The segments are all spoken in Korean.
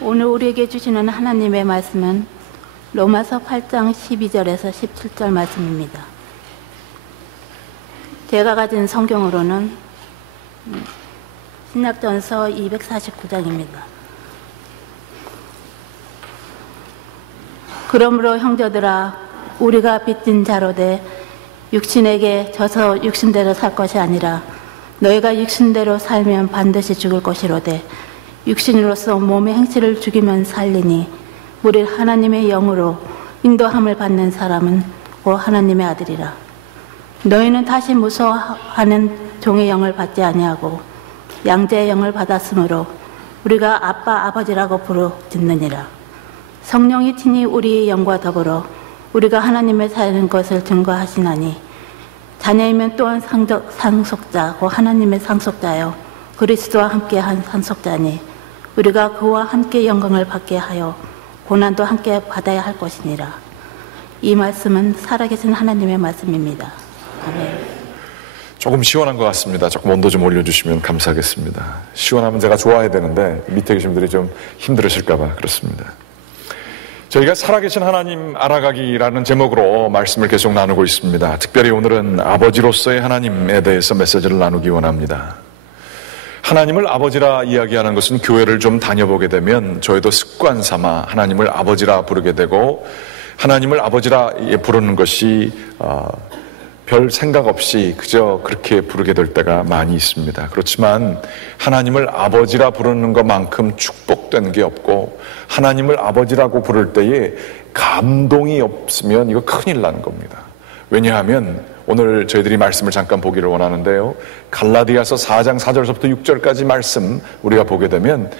오늘 우리에게 주시는 하나님의 말씀은 로마서 8장 12절에서 17절 말씀입니다. 제가 가진 성경으로는 신약전서 249장입니다. 그러므로 형제들아, 우리가 빚진 자로 돼 육신에게 져서 육신대로 살 것이 아니라 너희가 육신대로 살면 반드시 죽을 것이로되 육신으로서 몸의 행실을 죽이면 살리니 우리 하나님의 영으로 인도함을 받는 사람은 곧 하나님의 아들이라. 너희는 다시 무서워하는 종의 영을 받지 아니하고 양자의 영을 받았으므로 우리가 아빠 아버지라고 부르짖느니라. 성령이 친히 우리의 영과 더불어 우리가 하나님의 사는 것을 증거하시나니 자녀이면 또한 상속자 곧 하나님의 상속자여 그리스도와 함께한 상속자니 우리가 그와 함께 영광을 받게 하여 고난도 함께 받아야 할 것이니라. 이 말씀은 살아계신 하나님의 말씀입니다. 아멘. 조금 시원한 것 같습니다. 조금 온도 좀 올려주시면 감사하겠습니다. 시원하면 제가 좋아야 되는데 밑에 계신 분들이 좀 힘들으실까봐 그렇습니다. 저희가 살아계신 하나님 알아가기라는 제목으로 말씀을 계속 나누고 있습니다. 특별히 오늘은 아버지로서의 하나님에 대해서 메시지를 나누기 원합니다. 하나님을 아버지라 이야기하는 것은 교회를 좀 다녀보게 되면 저희도 습관 삼아 하나님을 아버지라 부르게 되고 하나님을 아버지라 부르는 것이 별 생각 없이 그저 그렇게 부르게 될 때가 많이 있습니다. 그렇지만 하나님을 아버지라 부르는 것만큼 축복된 게 없고 하나님을 아버지라고 부를 때에 감동이 없으면 이거 큰일 나는 겁니다. 왜냐하면 오늘 저희들이 말씀을 잠깐 보기를 원하는데요. 갈라디아서 4장 4절부터 6절까지 말씀 우리가 보게 되면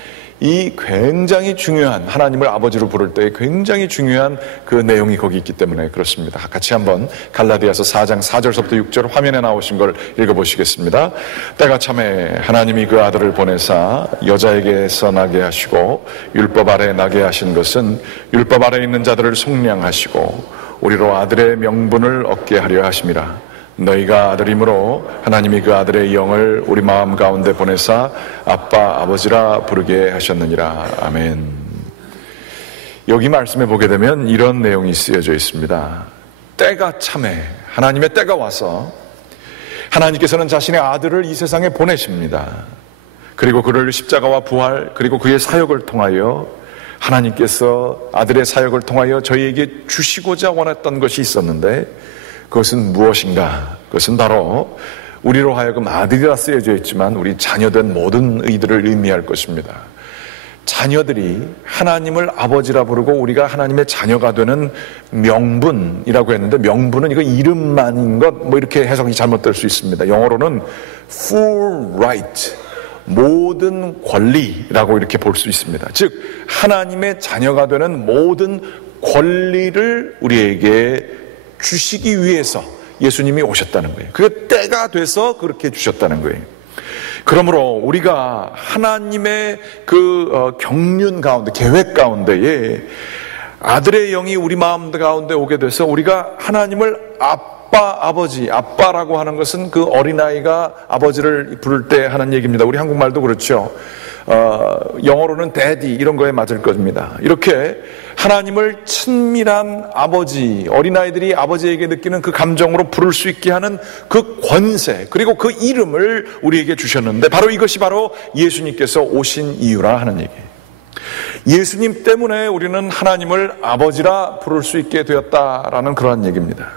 이 굉장히 중요한 하나님을 아버지로 부를 때 굉장히 중요한 그 내용이 거기 있기 때문에 그렇습니다. 같이 한번 갈라디아서 4장 4절부터 6절 화면에 나오신 걸 읽어보시겠습니다. 때가 참에 하나님이 그 아들을 보내사 여자에게서 나게 하시고 율법 아래 나게 하신 것은 율법 아래 있는 자들을 속량하시고 우리로 아들의 명분을 얻게 하려 하심이라. 너희가 아들이므로 하나님이 그 아들의 영을 우리 마음 가운데 보내사 아빠 아버지라 부르게 하셨느니라. 아멘. 여기 말씀해 보게 되면 이런 내용이 쓰여져 있습니다. 때가 참에 하나님의 때가 와서 하나님께서는 자신의 아들을 이 세상에 보내십니다. 그리고 그를 십자가와 부활 그리고 그의 사역을 통하여 하나님께서 아들의 사역을 통하여 저희에게 주시고자 원했던 것이 있었는데 그것은 무엇인가? 그것은 바로 우리로 하여금 아들이라 쓰여져 있지만 우리 자녀된 모든 의들을 의미할 것입니다. 자녀들이 하나님을 아버지라 부르고 우리가 하나님의 자녀가 되는 명분이라고 했는데 명분은 이거 이름만인 것 뭐 이렇게 해석이 잘못될 수 있습니다. 영어로는 full right, 모든 권리라고 이렇게 볼 수 있습니다. 즉 하나님의 자녀가 되는 모든 권리를 우리에게 주시기 위해서 예수님이 오셨다는 거예요. 그게 때가 돼서 그렇게 주셨다는 거예요. 그러므로 우리가 하나님의 그 경륜 가운데 계획 가운데에 아들의 영이 우리 마음 가운데 오게 돼서 우리가 하나님을 아빠, 아버지, 아빠라고 하는 것은 그 어린아이가 아버지를 부를 때 하는 얘기입니다. 우리 한국말도 그렇죠. 영어로는 daddy 이런 거에 맞을 겁니다. 이렇게 하나님을 친밀한 아버지, 어린아이들이 아버지에게 느끼는 그 감정으로 부를 수 있게 하는 그 권세 그리고 그 이름을 우리에게 주셨는데 바로 이것이 바로 예수님께서 오신 이유라 하는 얘기예요. 예수님 때문에 우리는 하나님을 아버지라 부를 수 있게 되었다라는 그러한 얘기입니다.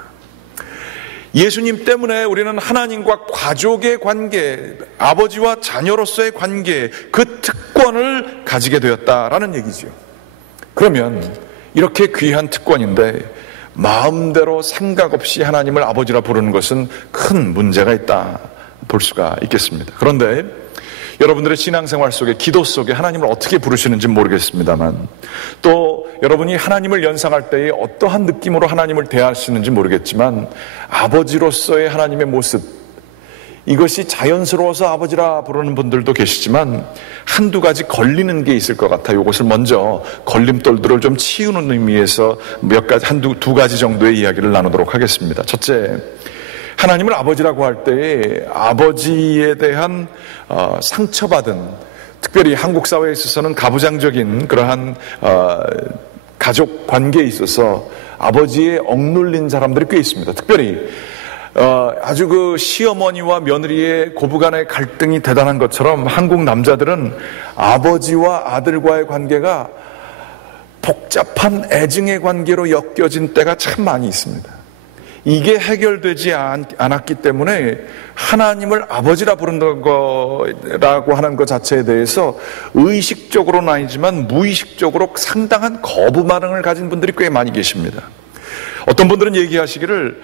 예수님 때문에 우리는 하나님과 가족의 관계, 아버지와 자녀로서의 관계, 그 특권을 가지게 되었다라는 얘기죠. 그러면 이렇게 귀한 특권인데 마음대로 생각 없이 하나님을 아버지라 부르는 것은 큰 문제가 있다 볼 수가 있겠습니다. 그런데 여러분들의 신앙생활 속에 기도 속에 하나님을 어떻게 부르시는지 모르겠습니다만 또 여러분이 하나님을 연상할 때에 어떠한 느낌으로 하나님을 대하시는지 모르겠지만 아버지로서의 하나님의 모습 이것이 자연스러워서 아버지라 부르는 분들도 계시지만 한두 가지 걸리는 게 있을 것 같아요. 이것을 먼저 걸림돌들을 좀 치우는 의미에서 두 가지 정도의 이야기를 나누도록 하겠습니다. 첫째, 하나님을 아버지라고 할 때에 아버지에 대한 상처받은 특별히 한국 사회에 있어서는 가부장적인 그러한 가족 관계에 있어서 아버지에 억눌린 사람들이 꽤 있습니다. 특별히 아주 그 시어머니와 며느리의 고부간의 갈등이 대단한 것처럼 한국 남자들은 아버지와 아들과의 관계가 복잡한 애증의 관계로 엮여진 때가 참 많이 있습니다. 이게 해결되지 않았기 때문에 하나님을 아버지라 부르는 거라고 하는 것 자체에 대해서 의식적으로는 아니지만 무의식적으로 상당한 거부 반응을 가진 분들이 꽤 많이 계십니다. 어떤 분들은 얘기하시기를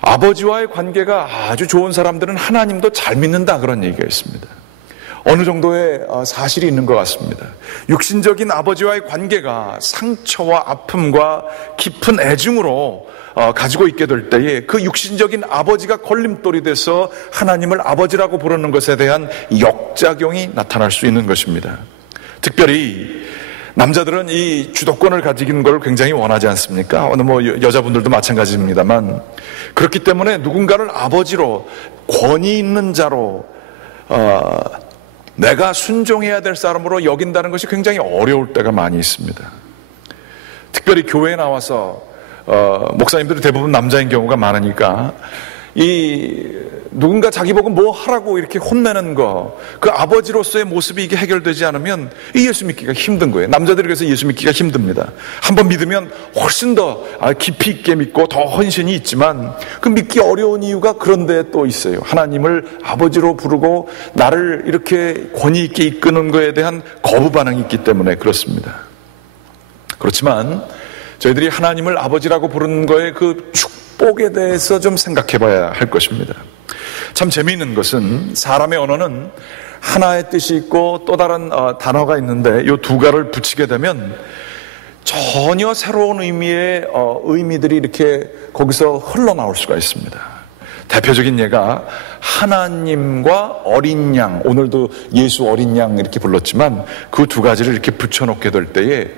아버지와의 관계가 아주 좋은 사람들은 하나님도 잘 믿는다, 그런 얘기가 있습니다. 어느 정도의 사실이 있는 것 같습니다. 육신적인 아버지와의 관계가 상처와 아픔과 깊은 애증으로 가지고 있게 될 때에 그 육신적인 아버지가 걸림돌이 돼서 하나님을 아버지라고 부르는 것에 대한 역작용이 나타날 수 있는 것입니다. 특별히 남자들은 이 주도권을 가지는 걸 굉장히 원하지 않습니까? 여자분들도 마찬가지입니다만, 그렇기 때문에 누군가를 아버지로, 권위 있는 자로, 내가 순종해야 될 사람으로 여긴다는 것이 굉장히 어려울 때가 많이 있습니다. 특별히 교회에 나와서 목사님들이 대부분 남자인 경우가 많으니까 누군가 자기 보고 뭐 하라고 이렇게 혼내는 거, 그 아버지로서의 모습이 이게 해결되지 않으면 예수 믿기가 힘든 거예요. 남자들이 그래서 예수 믿기가 힘듭니다. 한번 믿으면 훨씬 더 깊이 있게 믿고 더 헌신이 있지만 그 믿기 어려운 이유가 그런 데 또 있어요. 하나님을 아버지로 부르고 나를 이렇게 권위 있게 이끄는 거에 대한 거부 반응이 있기 때문에 그렇습니다. 그렇지만 저희들이 하나님을 아버지라고 부르는 거에 그 축복에 대해서 좀 생각해 봐야 할 것입니다. 참 재미있는 것은 사람의 언어는 하나의 뜻이 있고 또 다른 단어가 있는데 이 두 가를 붙이게 되면 전혀 새로운 의미의 의미들이 이렇게 거기서 흘러나올 수가 있습니다. 대표적인 예가 하나님과 어린 양, 오늘도 예수 어린 양 이렇게 불렀지만 그 두 가지를 이렇게 붙여놓게 될 때에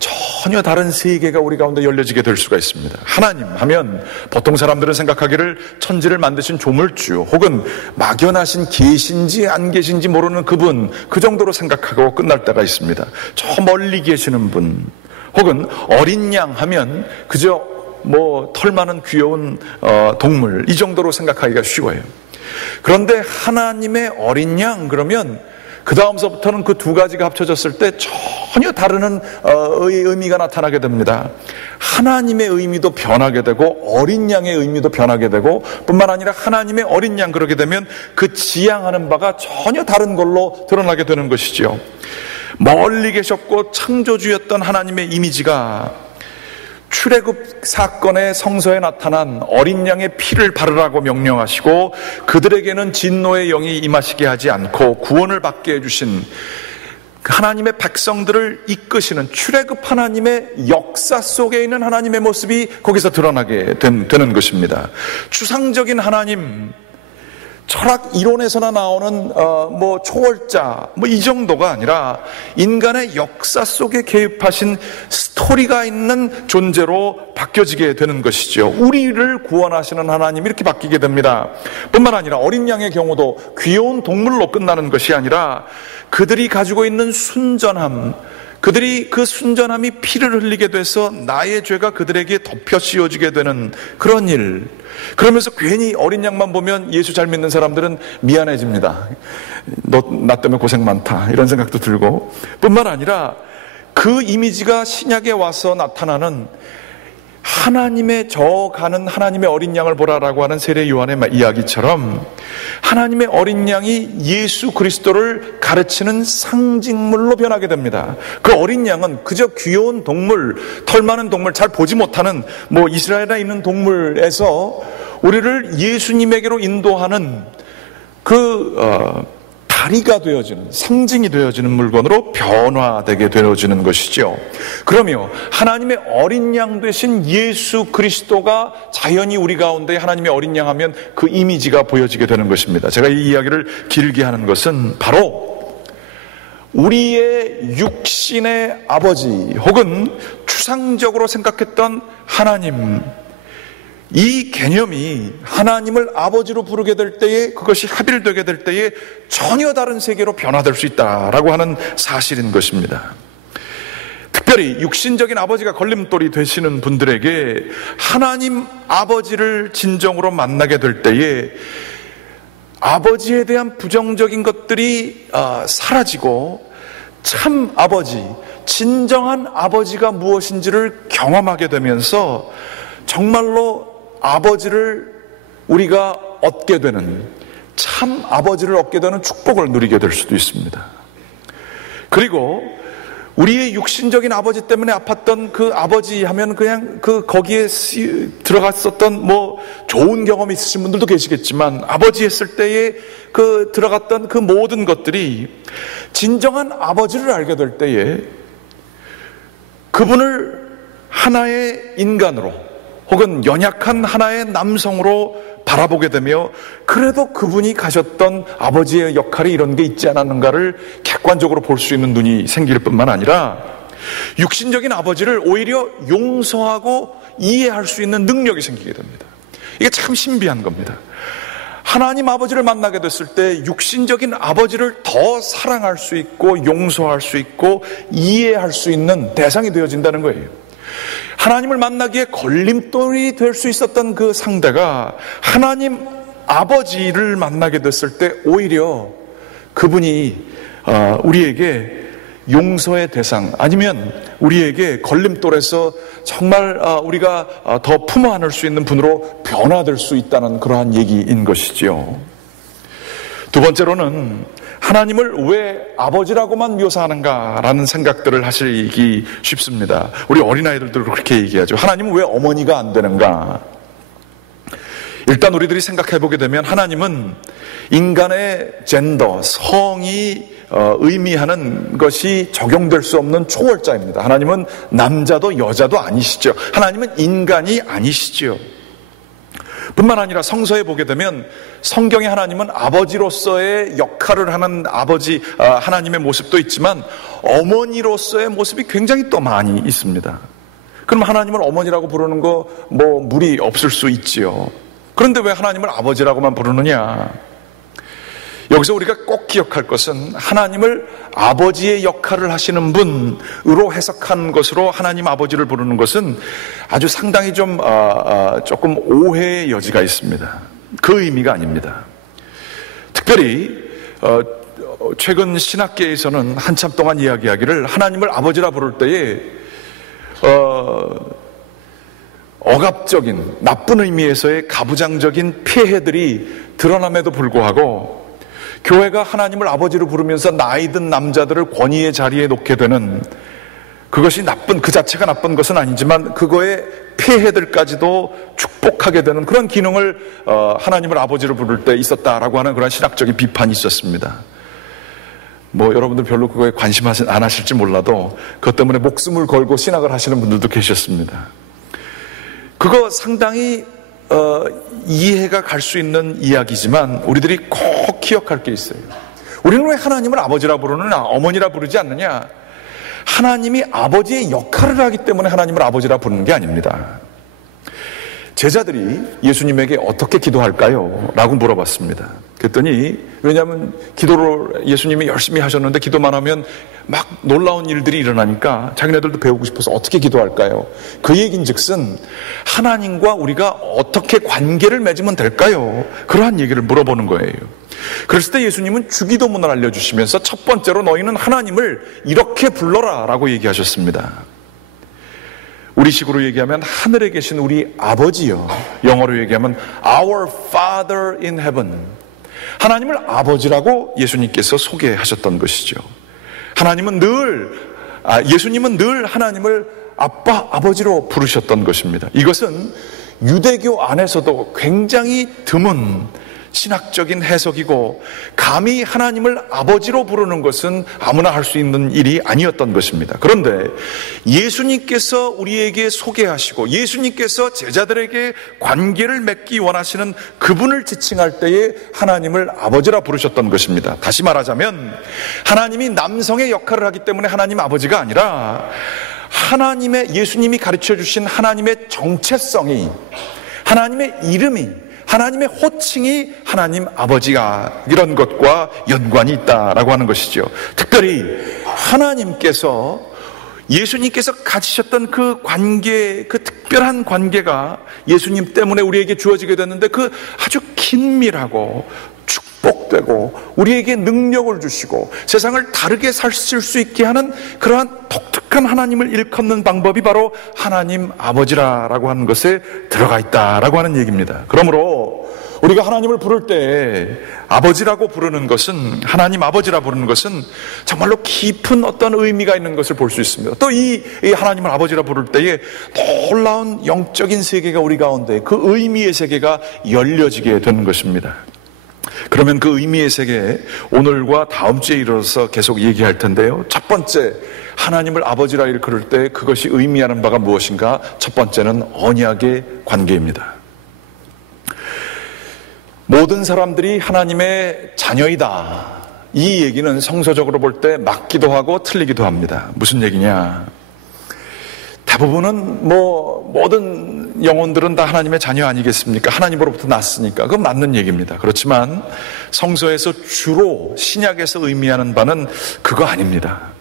전혀 다른 세계가 우리 가운데 열려지게 될 수가 있습니다. 하나님 하면 보통 사람들은 생각하기를 천지를 만드신 조물주 혹은 막연하신 계신지 안 계신지 모르는 그분, 그 정도로 생각하고 끝날 때가 있습니다. 저 멀리 계시는 분, 혹은 어린 양 하면 그저 털 많은 귀여운 동물, 이 정도로 생각하기가 쉬워요. 그런데 하나님의 어린 양 그러면 그 다음서부터는 그 두 가지가 합쳐졌을 때 전혀 다른 의미가 나타나게 됩니다. 하나님의 의미도 변하게 되고 어린 양의 의미도 변하게 되고, 뿐만 아니라 하나님의 어린 양 그러게 되면 그 지향하는 바가 전혀 다른 걸로 드러나게 되는 것이죠. 멀리 계셨고 창조주였던 하나님의 이미지가 출애굽 사건의 성서에 나타난 어린 양의 피를 바르라고 명령하시고 그들에게는 진노의 영이 임하시게 하지 않고 구원을 받게 해주신 하나님의 백성들을 이끄시는 출애굽 하나님의 역사 속에 있는 하나님의 모습이 거기서 드러나게 되는 것입니다. 추상적인 하나님, 철학 이론에서나 나오는 초월자 이 정도가 아니라 인간의 역사 속에 개입하신 스토리가 있는 존재로 바뀌어지게 되는 것이죠. 우리를 구원하시는 하나님, 이렇게 바뀌게 됩니다. 뿐만 아니라 어린 양의 경우도 귀여운 동물로 끝나는 것이 아니라 그들이 가지고 있는 순전함, 그들이 그 순전함이 피를 흘리게 돼서 나의 죄가 그들에게 덮여 씌워지게 되는 그런 일. 그러면서 괜히 어린 양만 보면 예수 잘 믿는 사람들은 미안해집니다. 나 때문에 고생 많다, 이런 생각도 들고, 뿐만 아니라 그 이미지가 신약에 와서 나타나는 하나님의 저가는 하나님의 어린 양을 보라라고 하는 세례 요한의 이야기처럼 하나님의 어린 양이 예수 그리스도를 가르치는 상징물로 변하게 됩니다. 그 어린 양은 그저 귀여운 동물, 털 많은 동물, 잘 보지 못하는 이스라엘에 있는 동물에서 우리를 예수님에게로 인도하는 다리가 되어지는, 상징이 되어지는 물건으로 변화되게 되어지는 것이죠. 그러며 하나님의 어린 양 되신 예수 그리스도가 자연히 우리 가운데 하나님의 어린 양 하면 그 이미지가 보여지게 되는 것입니다. 제가 이 이야기를 길게 하는 것은 바로 우리의 육신의 아버지 혹은 추상적으로 생각했던 하나님, 이 개념이 하나님을 아버지로 부르게 될 때에, 그것이 합일되게 될 때에 전혀 다른 세계로 변화될 수 있다라고 하는 사실인 것입니다. 특별히 육신적인 아버지가 걸림돌이 되시는 분들에게 하나님 아버지를 진정으로 만나게 될 때에 아버지에 대한 부정적인 것들이 사라지고 참 아버지, 진정한 아버지가 무엇인지를 경험하게 되면서 정말로 아버지를 우리가 얻게 되는, 참 아버지를 얻게 되는 축복을 누리게 될 수도 있습니다. 그리고 우리의 육신적인 아버지 때문에 아팠던 그 아버지 하면 그냥 거기에 들어갔었던 좋은 경험이 있으신 분들도 계시겠지만, 아버지 했을 때에 들어갔던 그 모든 것들이 진정한 아버지를 알게 될 때에 그분을 하나의 인간으로 혹은 연약한 하나의 남성으로 바라보게 되며, 그래도 그분이 가졌던 아버지의 역할이 이런 게 있지 않았는가를 객관적으로 볼 수 있는 눈이 생길 뿐만 아니라 육신적인 아버지를 오히려 용서하고 이해할 수 있는 능력이 생기게 됩니다. 이게 참 신비한 겁니다. 하나님 아버지를 만나게 됐을 때 육신적인 아버지를 더 사랑할 수 있고 용서할 수 있고 이해할 수 있는 대상이 되어진다는 거예요. 하나님을 만나기에 걸림돌이 될 수 있었던 그 상대가 하나님 아버지를 만나게 됐을 때 오히려 그분이 우리에게 용서의 대상, 아니면 우리에게 걸림돌에서 정말 우리가 더 품어 안을 수 있는 분으로 변화될 수 있다는 그러한 얘기인 것이지요. 두 번째로는 하나님을 왜 아버지라고만 묘사하는가라는 생각들을 하시기 쉽습니다. 우리 어린아이들도 그렇게 얘기하죠. 하나님은 왜 어머니가 안 되는가? 일단 우리들이 생각해 보게 되면 하나님은 인간의 젠더, 성이 의미하는 것이 적용될 수 없는 초월자입니다. 하나님은 남자도 여자도 아니시죠. 하나님은 인간이 아니시죠. 뿐만 아니라 성서에 보게 되면 성경의 하나님은 아버지로서의 역할을 하는 아버지, 하나님의 모습도 있지만 어머니로서의 모습이 굉장히 또 많이 있습니다. 그럼 하나님을 어머니라고 부르는 거 무리 없을 수 있지요. 그런데 왜 하나님을 아버지라고만 부르느냐? 여기서 우리가 꼭 기억할 것은 하나님을 아버지의 역할을 하시는 분으로 해석한 것으로 하나님 아버지를 부르는 것은 아주 상당히 조금 오해의 여지가 있습니다. 그 의미가 아닙니다. 특별히 최근 신학계에서는 한참 동안 이야기하기를 하나님을 아버지라 부를 때에 억압적인, 나쁜 의미에서의 가부장적인 폐해들이 드러남에도 불구하고 교회가 하나님을 아버지로 부르면서 나이 든 남자들을 권위의 자리에 놓게 되는, 그것이 그 자체가 나쁜 것은 아니지만 그거의 폐해들까지도 축복하게 되는 그런 기능을 하나님을 아버지로 부를 때 있었다라고 하는 그런 신학적인 비판이 있었습니다. 여러분들 별로 그거에 관심 안 하실지 몰라도 그것 때문에 목숨을 걸고 신학을 하시는 분들도 계셨습니다. 그거 상당히 이해가 갈 수 있는 이야기지만 우리들이 꼭 기억할 게 있어요. 우리는 왜 하나님을 아버지라 부르느냐, 어머니라 부르지 않느냐? 하나님이 아버지의 역할을 하기 때문에 하나님을 아버지라 부르는 게 아닙니다. 제자들이 예수님에게 어떻게 기도할까요? 라고 물어봤습니다. 그랬더니, 왜냐하면 기도를 예수님이 열심히 하셨는데 기도만 하면 막 놀라운 일들이 일어나니까 자기네들도 배우고 싶어서 어떻게 기도할까요? 그 얘긴즉슨 하나님과 우리가 어떻게 관계를 맺으면 될까요? 그러한 얘기를 물어보는 거예요. 그랬을 때 예수님은 주기도문을 알려주시면서 첫 번째로 너희는 하나님을 이렇게 불러라 라고 얘기하셨습니다. 우리식으로 얘기하면 하늘에 계신 우리 아버지요, 영어로 얘기하면 Our Father in Heaven, 하나님을 아버지라고 예수님께서 소개하셨던 것이죠. 예수님은 늘 하나님을 아빠, 아버지로 부르셨던 것입니다. 이것은 유대교 안에서도 굉장히 드문 신학적인 해석이고, 감히 하나님을 아버지로 부르는 것은 아무나 할 수 있는 일이 아니었던 것입니다. 그런데 예수님께서 우리에게 소개하시고 예수님께서 제자들에게 관계를 맺기 원하시는 그분을 지칭할 때에 하나님을 아버지라 부르셨던 것입니다. 다시 말하자면 하나님이 남성의 역할을 하기 때문에 하나님 아버지가 아니라 예수님이 가르쳐 주신 하나님의 정체성이, 하나님의 이름이, 하나님의 호칭이 하나님 아버지가 이런 것과 연관이 있다라고 하는 것이죠. 특별히 하나님께서, 예수님께서 가지셨던 그 관계, 그 특별한 관계가 예수님 때문에 우리에게 주어지게 됐는데, 그 아주 긴밀하고 축복되고 우리에게 능력을 주시고 세상을 다르게 사실 수 있게 하는 그러한 독특한 하나님을 일컫는 방법이 바로 하나님 아버지라고 하는 것에 들어가 있다라고 하는 얘기입니다. 그러므로 우리가 하나님을 부를 때 아버지라고 부르는 것은, 하나님 아버지라 부르는 것은 정말로 깊은 어떤 의미가 있는 것을 볼 수 있습니다. 또 이 하나님을 아버지라 부를 때에 놀라운 영적인 세계가 우리 가운데, 그 의미의 세계가 열려지게 되는 것입니다. 그러면 그 의미의 세계, 오늘과 다음 주에 이르러서 계속 얘기할 텐데요. 첫 번째, 하나님을 아버지라 일컬을 때 그것이 의미하는 바가 무엇인가? 첫 번째는 언약의 관계입니다. 모든 사람들이 하나님의 자녀이다. 이 얘기는 성서적으로 볼 때 맞기도 하고 틀리기도 합니다. 무슨 얘기냐? 대부분은 모든 영혼들은 다 하나님의 자녀 아니겠습니까? 하나님으로부터 났으니까. 그건 맞는 얘기입니다. 그렇지만 성서에서 주로 신약에서 의미하는 바는 그거 아닙니다.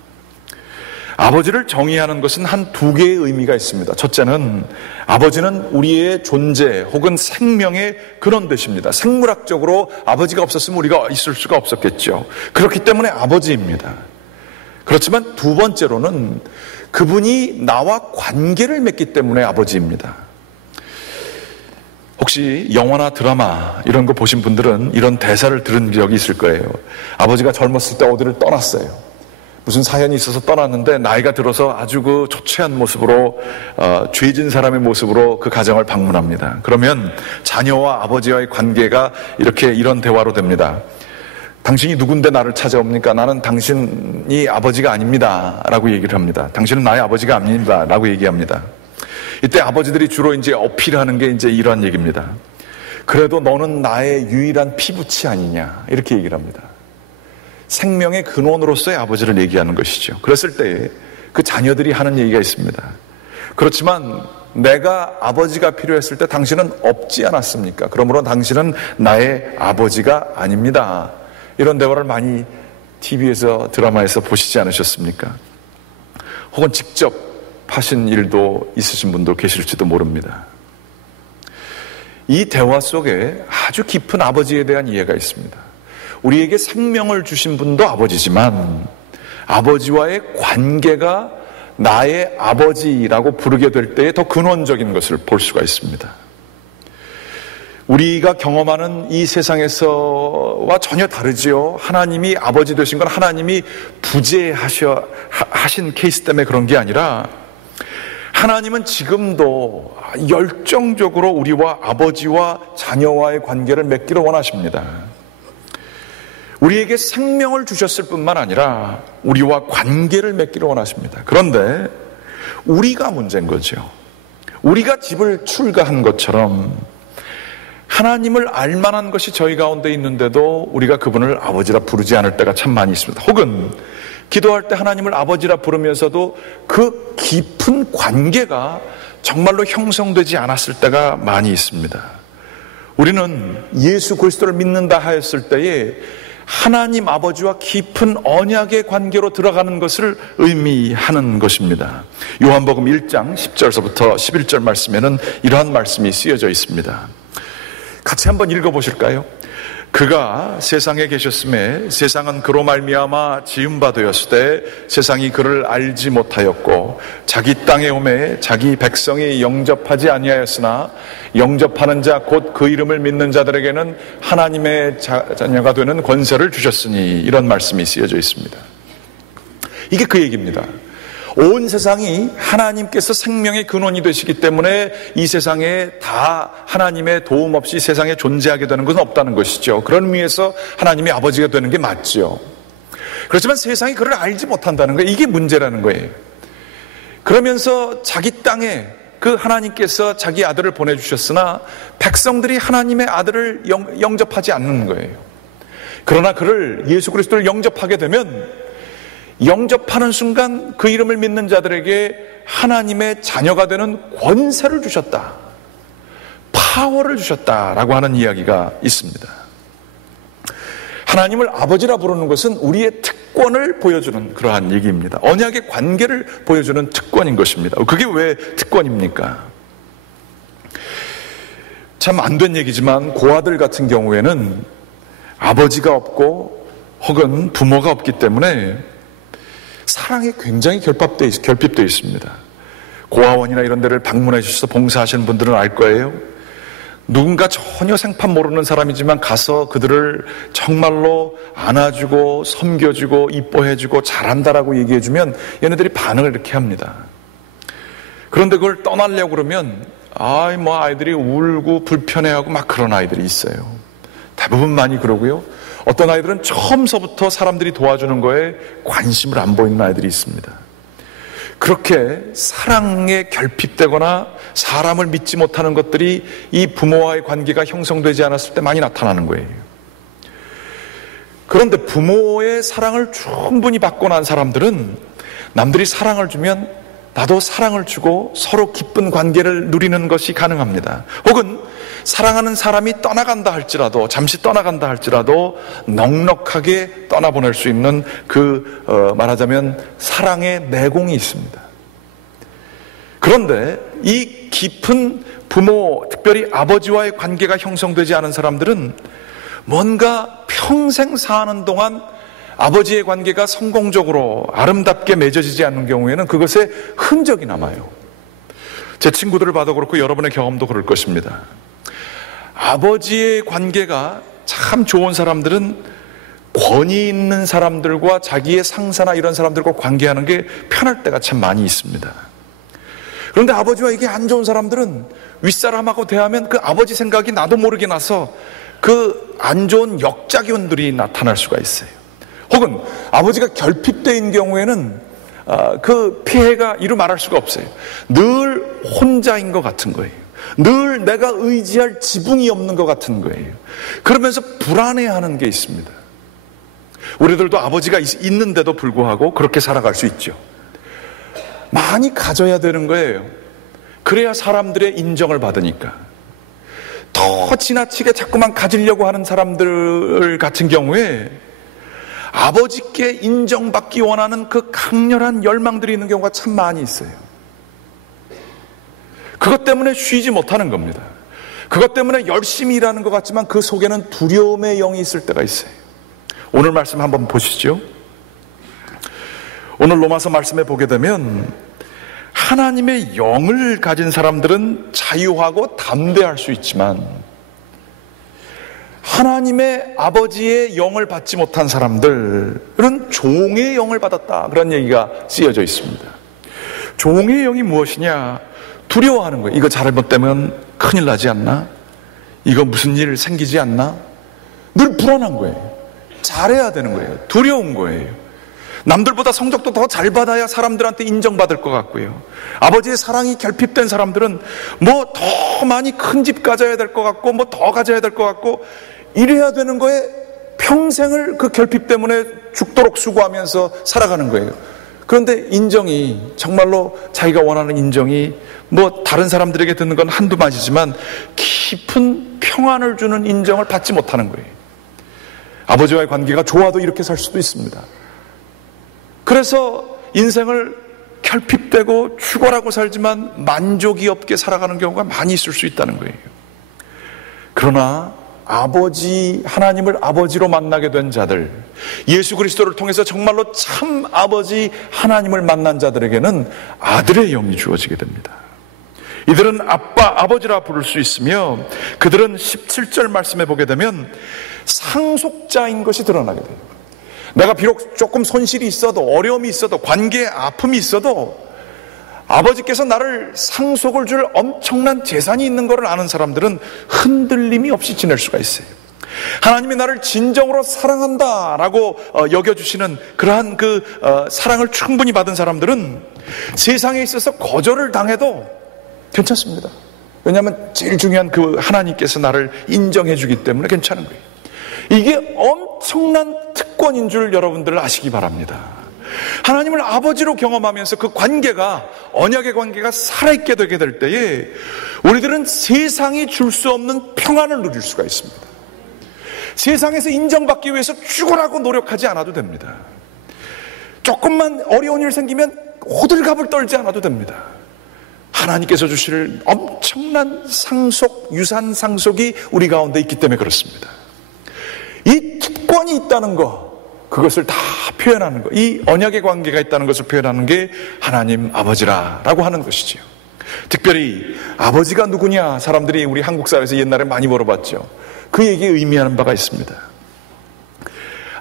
아버지를 정의하는 것은 한 두 개의 의미가 있습니다. 첫째는, 아버지는 우리의 존재 혹은 생명의 근원 되십니다. 생물학적으로 아버지가 없었으면 우리가 있을 수가 없었겠죠. 그렇기 때문에 아버지입니다. 그렇지만 두 번째로는 그분이 나와 관계를 맺기 때문에 아버지입니다. 혹시 영화나 드라마 이런 거 보신 분들은 이런 대사를 들은 적이 있을 거예요. 아버지가 젊었을 때 어디를 떠났어요. 무슨 사연이 있어서 떠났는데 나이가 들어서 아주 그 초췌한 모습으로, 죄진 사람의 모습으로 그 가정을 방문합니다. 그러면 자녀와 아버지와의 관계가 이런 대화로 됩니다. 당신이 누군데 나를 찾아옵니까? 나는 당신이 아버지가 아닙니다. 라고 얘기를 합니다. 당신은 나의 아버지가 아닙니다. 라고 얘기합니다. 이때 아버지들이 주로 이제 어필하는 게 이제 이러한 얘기입니다. 그래도 너는 나의 유일한 피부치 아니냐. 이렇게 얘기를 합니다. 생명의 근원으로서의 아버지를 얘기하는 것이죠. 그랬을 때 그 자녀들이 하는 얘기가 있습니다. 그렇지만 내가 아버지가 필요했을 때 당신은 없지 않았습니까? 그러므로 당신은 나의 아버지가 아닙니다. 이런 대화를 많이 TV에서, 드라마에서 보시지 않으셨습니까? 혹은 직접 하신 일도 있으신 분도 계실지도 모릅니다. 이 대화 속에 아주 깊은 아버지에 대한 이해가 있습니다. 우리에게 생명을 주신 분도 아버지지만 아버지와의 관계가 나의 아버지라고 부르게 될 때에 더 근원적인 것을 볼 수가 있습니다. 우리가 경험하는 이 세상에서와 전혀 다르지요. 하나님이 아버지 되신 건 하나님이 부재하신 케이스 때문에 그런 게 아니라, 하나님은 지금도 열정적으로 우리와 아버지와 자녀와의 관계를 맺기를 원하십니다. 우리에게 생명을 주셨을 뿐만 아니라 우리와 관계를 맺기를 원하십니다. 그런데 우리가 문제인 거죠. 우리가 집을 출가한 것처럼 하나님을 알만한 것이 저희 가운데 있는데도 우리가 그분을 아버지라 부르지 않을 때가 참 많이 있습니다. 혹은 기도할 때 하나님을 아버지라 부르면서도 그 깊은 관계가 정말로 형성되지 않았을 때가 많이 있습니다. 우리는 예수 그리스도를 믿는다 하였을 때에 하나님 아버지와 깊은 언약의 관계로 들어가는 것을 의미하는 것입니다. 요한복음 1장 10절서부터 11절 말씀에는 이러한 말씀이 쓰여져 있습니다. 같이 한번 읽어보실까요? 그가 세상에 계셨음에 세상은 그로 말미암아 지은 바 되었으되 세상이 그를 알지 못하였고 자기 땅에 오매 자기 백성이 영접하지 아니하였으나 영접하는 자 곧 그 이름을 믿는 자들에게는 하나님의 자녀가 되는 권세를 주셨으니, 이런 말씀이 쓰여져 있습니다. 이게 그 얘기입니다. 온 세상이 하나님께서 생명의 근원이 되시기 때문에 이 세상에 다 하나님의 도움 없이 세상에 존재하게 되는 것은 없다는 것이죠. 그런 의미에서 하나님이 아버지가 되는 게 맞죠. 그렇지만 세상이 그를 알지 못한다는 거예요. 이게 문제라는 거예요. 그러면서 자기 땅에 그 하나님께서 자기 아들을 보내주셨으나 백성들이 하나님의 아들을 영접하지 않는 거예요. 그러나 그를, 예수 그리스도를 영접하게 되면 영접하는 순간 그 이름을 믿는 자들에게 하나님의 자녀가 되는 권세를 주셨다. 파워를 주셨다라고 하는 이야기가 있습니다. 하나님을 아버지라 부르는 것은 우리의 특권을 보여주는 그러한 얘기입니다. 언약의 관계를 보여주는 특권인 것입니다. 그게 왜 특권입니까? 참 안 된 얘기지만 고아들 같은 경우에는 아버지가 없고 혹은 부모가 없기 때문에 사랑에 굉장히 결핍되어 있습니다. 고아원이나 이런 데를 방문해 주셔서 봉사하시는 분들은 알 거예요. 누군가 전혀 생판 모르는 사람이지만 가서 그들을 정말로 안아주고 섬겨주고 이뻐해주고 잘한다라고 얘기해주면 얘네들이 반응을 이렇게 합니다. 그런데 그걸 떠나려고 그러면 아이들이 울고 불편해하고 막 그런 아이들이 있어요. 대부분 많이 그러고요. 어떤 아이들은 처음서부터 사람들이 도와주는 거에 관심을 안 보이는 아이들이 있습니다. 그렇게 사랑에 결핍되거나 사람을 믿지 못하는 것들이 이 부모와의 관계가 형성되지 않았을 때 많이 나타나는 거예요. 그런데 부모의 사랑을 충분히 받고 난 사람들은 남들이 사랑을 주면 나도 사랑을 주고 서로 기쁜 관계를 누리는 것이 가능합니다. 혹은 사랑하는 사람이 떠나간다 할지라도, 잠시 떠나간다 할지라도 넉넉하게 떠나보낼 수 있는 말하자면 사랑의 내공이 있습니다. 그런데 이 깊은 부모, 특별히 아버지와의 관계가 형성되지 않은 사람들은 뭔가 평생 사는 동안 아버지의 관계가 성공적으로 아름답게 맺어지지 않는 경우에는 그것에 흔적이 남아요. 제 친구들을 봐도 그렇고 여러분의 경험도 그럴 것입니다. 아버지의 관계가 참 좋은 사람들은 권위 있는 사람들과 자기의 상사나 이런 사람들과 관계하는 게 편할 때가 참 많이 있습니다. 그런데 아버지와 이게 안 좋은 사람들은 윗사람하고 대하면 그 아버지 생각이 나도 모르게 나서 그 안 좋은 역작용들이 나타날 수가 있어요. 혹은 아버지가 결핍되어 있는 경우에는 그 피해가 이루 말할 수가 없어요. 늘 혼자인 것 같은 거예요. 늘 내가 의지할 지붕이 없는 것 같은 거예요. 그러면서 불안해하는 게 있습니다. 우리들도 아버지가 있는데도 불구하고 그렇게 살아갈 수 있죠. 많이 가져야 되는 거예요. 그래야 사람들의 인정을 받으니까. 더 지나치게 자꾸만 가지려고 하는 사람들 같은 경우에 아버지께 인정받기 원하는 그 강렬한 열망들이 있는 경우가 참 많이 있어요. 그것 때문에 쉬지 못하는 겁니다. 그것 때문에 열심히 일하는 것 같지만 그 속에는 두려움의 영이 있을 때가 있어요. 오늘 말씀 한번 보시죠. 오늘 로마서 말씀에 보게 되면 하나님의 영을 가진 사람들은 자유하고 담대할 수 있지만 하나님의 아버지의 영을 받지 못한 사람들은 종의 영을 받았다, 그런 얘기가 쓰여져 있습니다. 종의 영이 무엇이냐? 두려워하는 거예요. 이거 잘못되면 큰일 나지 않나? 이거 무슨 일 생기지 않나? 늘 불안한 거예요. 잘해야 되는 거예요. 두려운 거예요. 남들보다 성적도 더 잘 받아야 사람들한테 인정받을 것 같고요. 아버지의 사랑이 결핍된 사람들은 뭐 더 많이 큰 집 가져야 될 것 같고 뭐 더 가져야 될 것 같고 이래야 되는 거에 평생을 그 결핍 때문에 죽도록 수고하면서 살아가는 거예요. 그런데 인정이, 정말로 자기가 원하는 인정이 뭐 다른 사람들에게 듣는 건 한두 마디지만 깊은 평안을 주는 인정을 받지 못하는 거예요. 아버지와의 관계가 좋아도 이렇게 살 수도 있습니다. 그래서 인생을 결핍되고 죽어라고 살지만 만족이 없게 살아가는 경우가 많이 있을 수 있다는 거예요. 그러나 하나님을 아버지로 만나게 된 자들, 예수 그리스도를 통해서 정말로 참 아버지 하나님을 만난 자들에게는 아들의 영이 주어지게 됩니다. 이들은 아버지라 부를 수 있으며 그들은 17절 말씀에 보게 되면 상속자인 것이 드러나게 돼요. 내가 비록 조금 손실이 있어도, 어려움이 있어도, 관계에 아픔이 있어도 아버지께서 나를 상속을 줄 엄청난 재산이 있는 것을 아는 사람들은 흔들림이 없이 지낼 수가 있어요. 하나님이 나를 진정으로 사랑한다라고 여겨주시는 그러한 사랑을 충분히 받은 사람들은 세상에 있어서 거절을 당해도 괜찮습니다. 왜냐하면 제일 중요한 하나님께서 나를 인정해 주기 때문에 괜찮은 거예요. 이게 엄청난 특권인 줄 여러분들 아시기 바랍니다. 하나님을 아버지로 경험하면서 그 관계가, 언약의 관계가 살아있게 되게 될 때에 우리들은 세상이 줄 수 없는 평안을 누릴 수가 있습니다. 세상에서 인정받기 위해서 죽으라고 노력하지 않아도 됩니다. 조금만 어려운 일 생기면 호들갑을 떨지 않아도 됩니다. 하나님께서 주실 엄청난 상속, 유산 상속이 우리 가운데 있기 때문에 그렇습니다. 이 특권이 있다는 것, 그것을 다 표현하는 것, 이 언약의 관계가 있다는 것을 표현하는 게 하나님 아버지라고 하는 것이지요. 특별히 아버지가 누구냐, 사람들이 우리 한국 사회에서 옛날에 많이 물어봤죠. 그 얘기에 의미하는 바가 있습니다.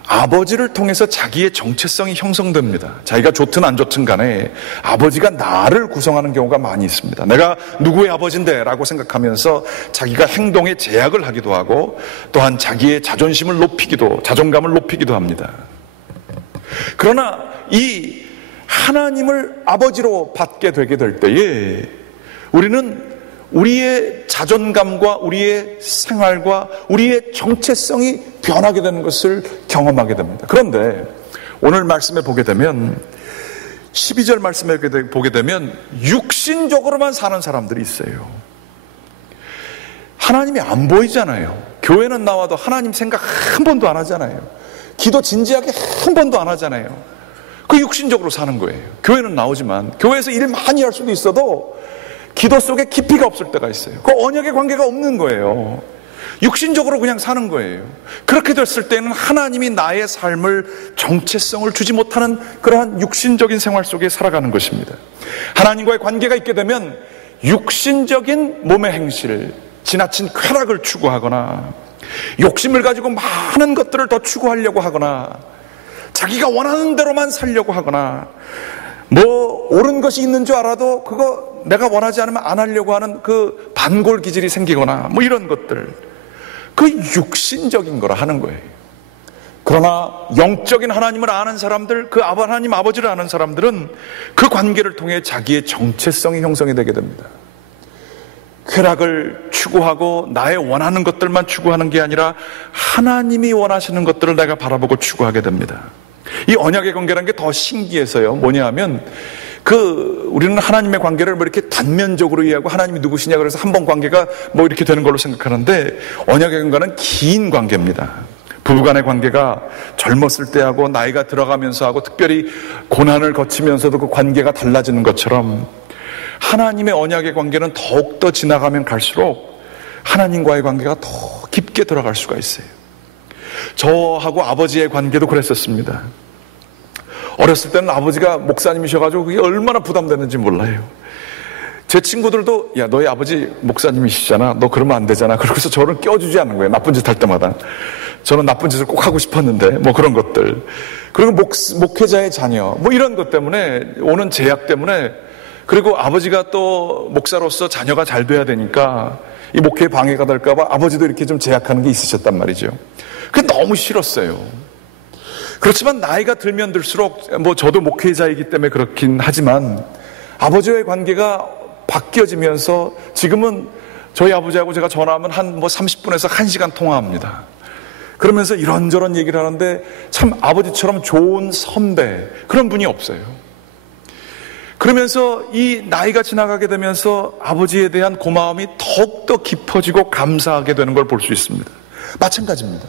아버지를 통해서 자기의 정체성이 형성됩니다. 자기가 좋든 안 좋든 간에 아버지가 나를 구성하는 경우가 많이 있습니다. 내가 누구의 아버지인데 라고 생각하면서 자기가 행동에 제약을 하기도 하고, 또한 자기의 자존심을 높이기도, 자존감을 높이기도 합니다. 그러나 이 하나님을 아버지로 받게 되게 될 때에 우리는 우리의 자존감과 우리의 생활과 우리의 정체성이 변하게 되는 것을 경험하게 됩니다. 그런데 오늘 말씀에 보게 되면, 12절 말씀에 보게 되면 육신적으로만 사는 사람들이 있어요. 하나님이 안 보이잖아요. 교회는 나와도 하나님 생각 한 번도 안 하잖아요. 기도 진지하게 한 번도 안 하잖아요. 그 육신적으로 사는 거예요. 교회는 나오지만, 교회에서 일 많이 할 수도 있어도 기도 속에 깊이가 없을 때가 있어요. 그 언약의 관계가 없는 거예요. 육신적으로 그냥 사는 거예요. 그렇게 됐을 때는 하나님이 나의 삶을, 정체성을 주지 못하는 그러한 육신적인 생활 속에 살아가는 것입니다. 하나님과의 관계가 있게 되면 육신적인 몸의 행실, 지나친 쾌락을 추구하거나, 욕심을 가지고 많은 것들을 더 추구하려고 하거나, 자기가 원하는 대로만 살려고 하거나, 뭐 옳은 것이 있는 줄 알아도 그거 내가 원하지 않으면 안 하려고 하는 그 반골 기질이 생기거나, 뭐 이런 것들, 그 육신적인 거라 하는 거예요. 그러나 영적인 하나님을 아는 사람들, 그 하나님 아버지를 아는 사람들은 그 관계를 통해 자기의 정체성이 형성이 되게 됩니다. 쾌락을 추구하고 나의 원하는 것들만 추구하는 게 아니라 하나님이 원하시는 것들을 내가 바라보고 추구하게 됩니다. 이 언약의 관계라는 게 더 신기해서요. 뭐냐 하면, 우리는 하나님의 관계를 뭐 이렇게 단면적으로 이해하고 하나님이 누구시냐 그래서 한 번 관계가 뭐 이렇게 되는 걸로 생각하는데, 언약의 관계는 긴 관계입니다. 부부간의 관계가 젊었을 때 하고 나이가 들어가면서 하고 특별히 고난을 거치면서도 그 관계가 달라지는 것처럼 하나님의 언약의 관계는 더욱더 지나가면 갈수록 하나님과의 관계가 더 깊게 들어갈 수가 있어요. 저하고 아버지의 관계도 그랬었습니다. 어렸을 때는 아버지가 목사님이셔가지고 그게 얼마나 부담되는지 몰라요. 제 친구들도 야, 너희 아버지 목사님이시잖아, 너 그러면 안 되잖아, 그러고서 저를 껴주지 않는 거예요. 나쁜 짓 할 때마다. 저는 나쁜 짓을 꼭 하고 싶었는데 뭐 그런 것들, 그리고 목회자의 자녀 뭐 이런 것 때문에 오는 제약 때문에, 그리고 아버지가 또 목사로서 자녀가 잘 돼야 되니까 이 목회에 방해가 될까 봐 아버지도 이렇게 좀 제약하는 게 있으셨단 말이죠. 그게 너무 싫었어요. 그렇지만 나이가 들면 들수록, 뭐 저도 목회자이기 때문에 그렇긴 하지만 아버지와의 관계가 바뀌어지면서 지금은 저희 아버지하고 제가 전화하면 한 30분에서 1시간 통화합니다. 그러면서 이런저런 얘기를 하는데 참 아버지처럼 좋은 선배, 그런 분이 없어요. 그러면서 이 나이가 지나가게 되면서 아버지에 대한 고마움이 더욱더 깊어지고 감사하게 되는 걸 볼 수 있습니다. 마찬가지입니다.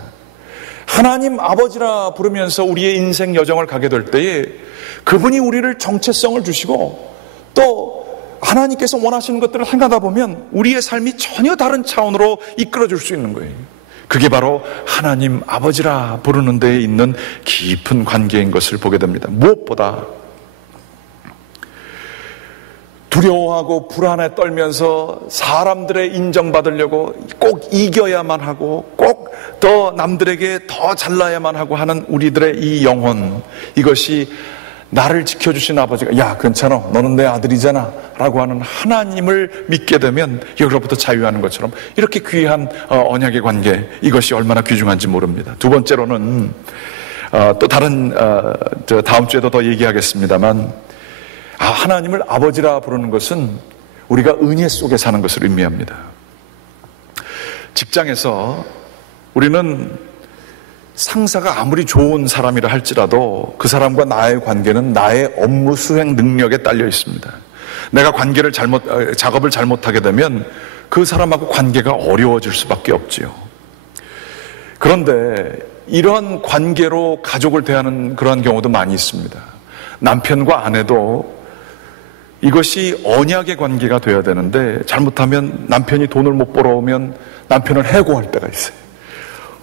하나님 아버지라 부르면서 우리의 인생 여정을 가게 될 때에 그분이 우리를 정체성을 주시고 또 하나님께서 원하시는 것들을 행하다 보면 우리의 삶이 전혀 다른 차원으로 이끌어줄 수 있는 거예요. 그게 바로 하나님 아버지라 부르는 데에 있는 깊은 관계인 것을 보게 됩니다. 무엇보다 두려워하고 불안에 떨면서 사람들의 인정받으려고 꼭 이겨야만 하고 꼭 더 남들에게 더 잘나야만 하고 하는 우리들의 이 영혼, 이것이 나를 지켜주신 아버지가 야 괜찮아, 너는 내 아들이잖아 라고 하는 하나님을 믿게 되면 여기로부터 자유하는 것처럼 이렇게 귀한 언약의 관계, 이것이 얼마나 귀중한지 모릅니다. 두 번째로는 또 다른 다음 주에도 더 얘기하겠습니다만, 하나님을 아버지라 부르는 것은 우리가 은혜 속에 사는 것을 의미합니다. 직장에서 우리는 상사가 아무리 좋은 사람이라 할지라도 그 사람과 나의 관계는 나의 업무 수행 능력에 딸려 있습니다. 내가 작업을 잘못하게 되면 그 사람하고 관계가 어려워질 수밖에 없지요. 그런데 이러한 관계로 가족을 대하는 그러한 경우도 많이 있습니다. 남편과 아내도 이것이 언약의 관계가 되어야 되는데 잘못하면 남편이 돈을 못 벌어오면 남편을 해고할 때가 있어요.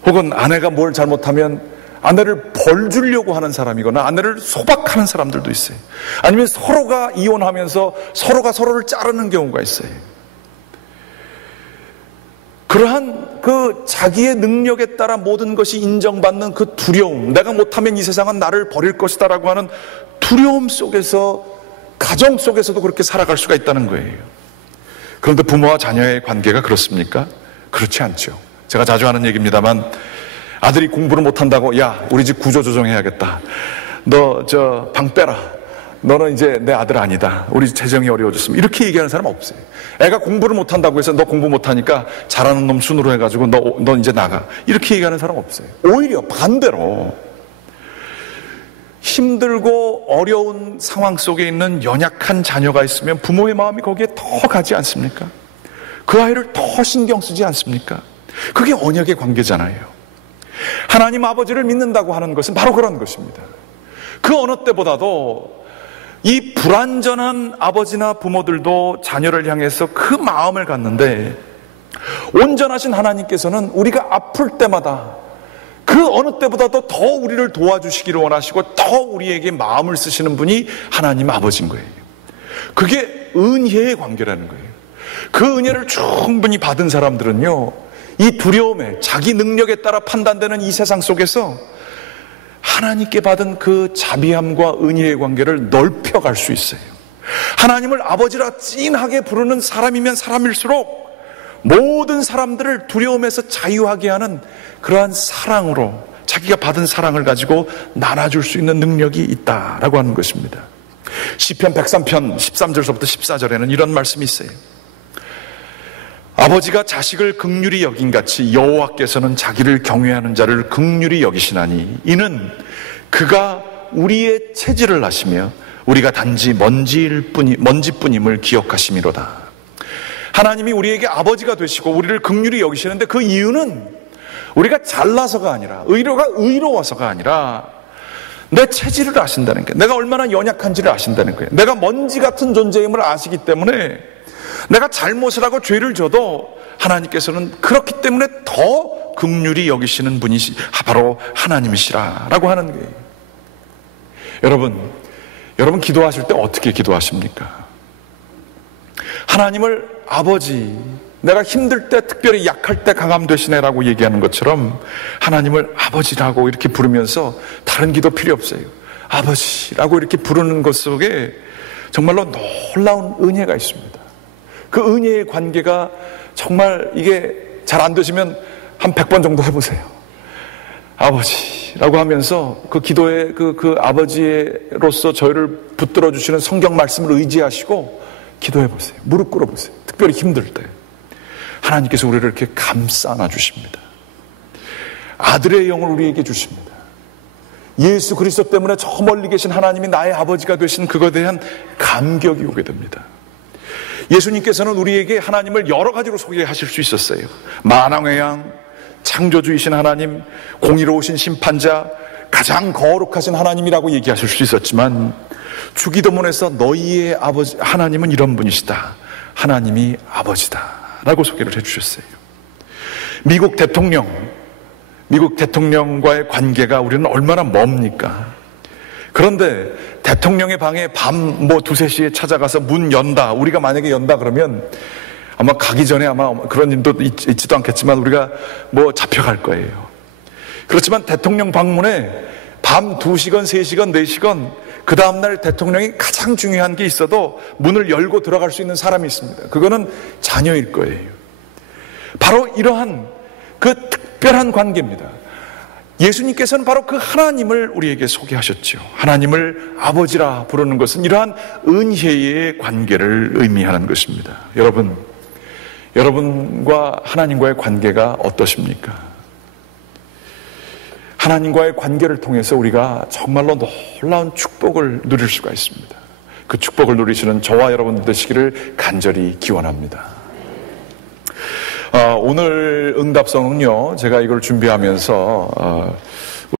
혹은 아내가 뭘 잘못하면 아내를 벌 주려고 하는 사람이거나 아내를 소박하는 사람들도 있어요. 아니면 서로가 이혼하면서 서로가 서로를 자르는 경우가 있어요. 그러한 그 자기의 능력에 따라 모든 것이 인정받는 그 두려움, 내가 못하면 이 세상은 나를 버릴 것이다라고 하는 두려움 속에서 가정 속에서도 그렇게 살아갈 수가 있다는 거예요. 그런데 부모와 자녀의 관계가 그렇습니까? 그렇지 않죠. 제가 자주 하는 얘기입니다만 아들이 공부를 못한다고 야 우리 집 구조조정해야겠다. 너 저 방 빼라. 너는 이제 내 아들 아니다. 우리 집 재정이 어려워졌으면 이렇게 얘기하는 사람 없어요. 애가 공부를 못한다고 해서 너 공부 못하니까 잘하는 놈 순으로 해가지고 너 이제 나가. 이렇게 얘기하는 사람 없어요. 오히려 반대로 힘들고 어려운 상황 속에 있는 연약한 자녀가 있으면 부모의 마음이 거기에 더 가지 않습니까? 그 아이를 더 신경 쓰지 않습니까? 그게 언약의 관계잖아요. 하나님 아버지를 믿는다고 하는 것은 바로 그런 것입니다. 그 어느 때보다도 이 불완전한 아버지나 부모들도 자녀를 향해서 그 마음을 갖는데 온전하신 하나님께서는 우리가 아플 때마다 그 어느 때보다도 더 우리를 도와주시기를 원하시고 더 우리에게 마음을 쓰시는 분이 하나님 아버지인 거예요. 그게 은혜의 관계라는 거예요. 그 은혜를 충분히 받은 사람들은요, 이 두려움에 자기 능력에 따라 판단되는 이 세상 속에서 하나님께 받은 그 자비함과 은혜의 관계를 넓혀갈 수 있어요. 하나님을 아버지라 찐하게 부르는 사람이면 사람일수록 모든 사람들을 두려움에서 자유하게 하는 그러한 사랑으로 자기가 받은 사랑을 가지고 나눠줄 수 있는 능력이 있다라고 하는 것입니다. 시편 103편 13절서부터 14절에는 이런 말씀이 있어요. 아버지가 자식을 긍휼히 여긴같이 여호와께서는 자기를 경외하는 자를 긍휼히 여기시나니 이는 그가 우리의 체질을 아시며 우리가 단지 먼지뿐임을 기억하심이로다. 하나님이 우리에게 아버지가 되시고 우리를 긍휼히 여기시는데 그 이유는 우리가 잘나서가 아니라 의로가 의로워서가 아니라 내 체질을 아신다는 거예요. 내가 얼마나 연약한지를 아신다는 거예요. 내가 먼지 같은 존재임을 아시기 때문에 내가 잘못을 하고 죄를 져도 하나님께서는 그렇기 때문에 더 긍휼히 여기시는 분이 바로 하나님이시라라고 하는 거예요. 여러분 기도하실 때 어떻게 기도하십니까? 하나님을 아버지, 내가 힘들 때 특별히 약할 때 강함 되시네라고 얘기하는 것처럼 하나님을 아버지라고 이렇게 부르면서 다른 기도 필요 없어요. 아버지라고 이렇게 부르는 것 속에 정말로 놀라운 은혜가 있습니다. 그 은혜의 관계가 정말 이게 잘 안 되시면 한 100번 정도 해보세요. 아버지라고 하면서 그 기도의 그 아버지로서 저희를 붙들어 주시는 성경 말씀을 의지하시고 기도해 보세요. 무릎 꿇어 보세요. 특별히 힘들 때 하나님께서 우리를 이렇게 감싸 안아 주십니다. 아들의 영을 우리에게 주십니다. 예수 그리스도 때문에 저 멀리 계신 하나님이 나의 아버지가 되신 그것에 대한 감격이 오게 됩니다. 예수님께서는 우리에게 하나님을 여러 가지로 소개하실 수 있었어요. 만왕의 양, 창조주이신 하나님, 공의로우신 심판자, 가장 거룩하신 하나님이라고 얘기하실 수 있었지만 주기도문에서 너희의 아버지 하나님은 이런 분이시다. 하나님이 아버지다 라고 소개를 해주셨어요. 미국 대통령과의 관계가 우리는 얼마나 멉니까? 그런데 대통령의 방에 밤 2, 3시에 찾아가서 문 연다. 우리가 만약에 연다 그러면 아마 가기 전에 아마 그런 일도 있지도 않겠지만 우리가 잡혀갈 거예요. 그렇지만 대통령 방문에 밤 2시간, 3시간, 4시간 그 다음날 대통령이 가장 중요한 게 있어도 문을 열고 들어갈 수 있는 사람이 있습니다. 그거는 자녀일 거예요. 바로 이러한 그 특별한 관계입니다. 예수님께서는 바로 그 하나님을 우리에게 소개하셨죠. 하나님을 아버지라 부르는 것은 이러한 은혜의 관계를 의미하는 것입니다. 여러분과 하나님과의 관계가 어떠십니까? 하나님과의 관계를 통해서 우리가 정말로 놀라운 축복을 누릴 수가 있습니다. 그 축복을 누리시는 저와 여러분 되시기를 간절히 기원합니다. 오늘 응답성은요, 제가 이걸 준비하면서